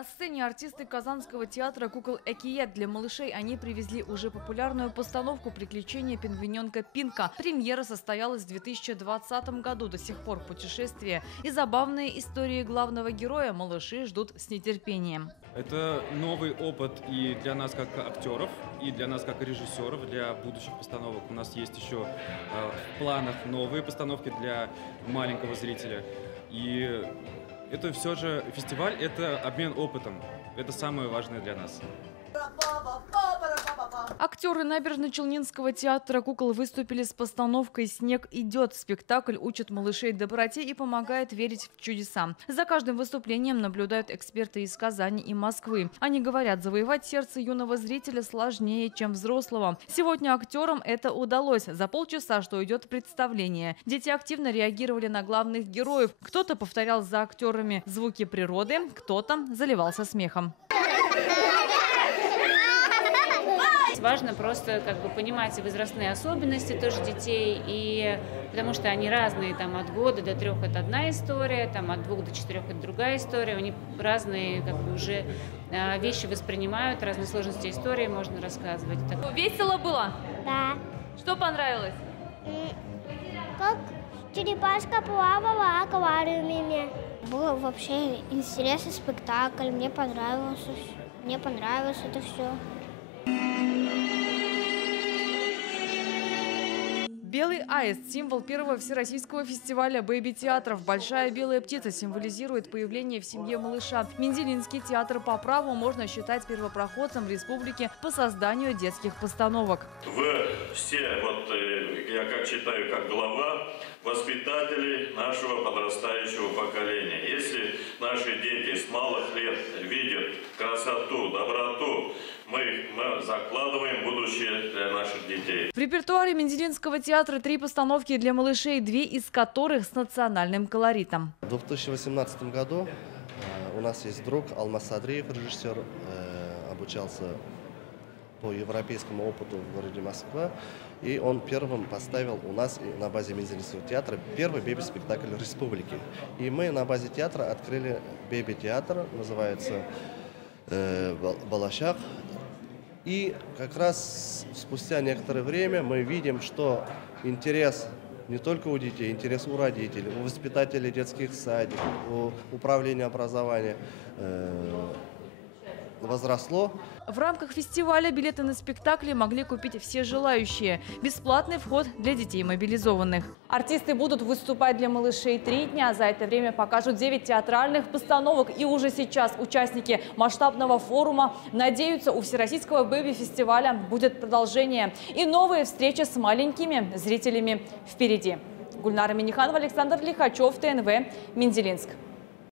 На сцене артисты Казанского театра кукол «Экият». Для малышей они привезли уже популярную постановку «Приключения пингвиненка Пинка». Премьера состоялась в 2020 году. До сих пор путешествия и забавные истории главного героя малыши ждут с нетерпением. Это новый опыт и для нас как актеров, и для нас как режиссеров, для будущих постановок. У нас есть еще в планах новые постановки для маленького зрителя. И это все же фестиваль, это обмен опытом. Это самое важное для нас. Актеры Набережно-Челнинского театра кукол выступили с постановкой «Снег идет». Спектакль учит малышей доброте и помогает верить в чудеса. За каждым выступлением наблюдают эксперты из Казани и Москвы. Они говорят, завоевать сердце юного зрителя сложнее, чем взрослого. Сегодня актерам это удалось. За полчаса, что идет представление. Дети активно реагировали на главных героев. Кто-то повторял за актерами звуки природы, кто-то заливался смехом. Важно просто понимать возрастные особенности тоже детей, и потому что они разные, от года до 3 это одна история, от 2 до 4 это другая история, они разные уже вещи воспринимают, разные сложности истории можно рассказывать. Весело было? Да. Что понравилось? Как черепашка плавала в аквариуме. Был вообще интересный спектакль, мне понравилось это все. Белый аист – символ первого всероссийского фестиваля бэйби-театров. Большая белая птица символизирует появление в семье малыша. Мензелинский театр по праву можно считать первопроходцем в республике по созданию детских постановок. Вы все, я как считаю, как глава, воспитатели нашего подрастающего поколения. Если наши дети с малых лет видят красоту, доброту, мы закладываем будущее для наших детей. В репертуаре Мензелинского театра 3 постановки для малышей, 2 из которых с национальным колоритом. В 2018 году у нас есть друг Алмаз Садриев, режиссер, обучался по европейскому опыту в городе Москва. И он первым поставил у нас на базе Мензелинского театра первый бэби-спектакль республики. И мы на базе театра открыли бэби-театр, называется «Балашах». И как раз спустя некоторое время мы видим, что интерес не только у детей, интерес у родителей, у воспитателей детских садиков, у управления образования возросло. В рамках фестиваля билеты на спектакли могли купить все желающие. Бесплатный вход для детей мобилизованных. Артисты будут выступать для малышей 3 дня. За это время покажут 9 театральных постановок. И уже сейчас участники масштабного форума надеются, у Всероссийского бэби-фестиваля будет продолжение. И новые встречи с маленькими зрителями впереди. Гульнара Миниханова, Александр Лихачев, ТНВ, Мензелинск.